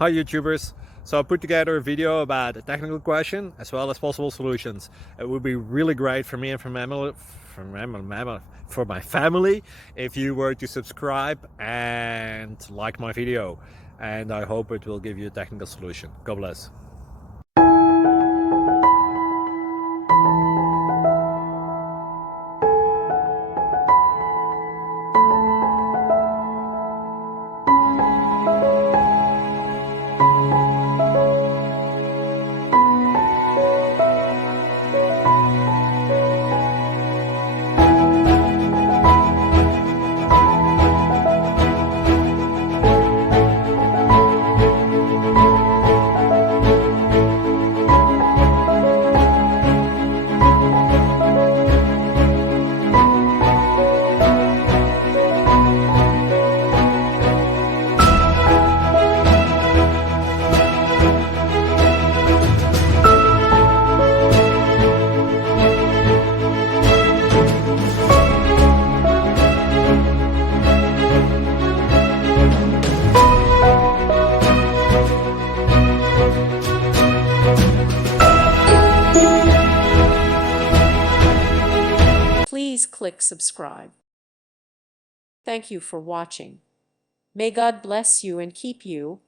Hi YouTubers! So I put together a video about a technical question as well as possible solutions. It would be really great for me and for my family if you were to subscribe and like my video, and I hope it will give you a technical solution. God bless. Please click subscribe. Thank you for watching. May God bless you and keep you.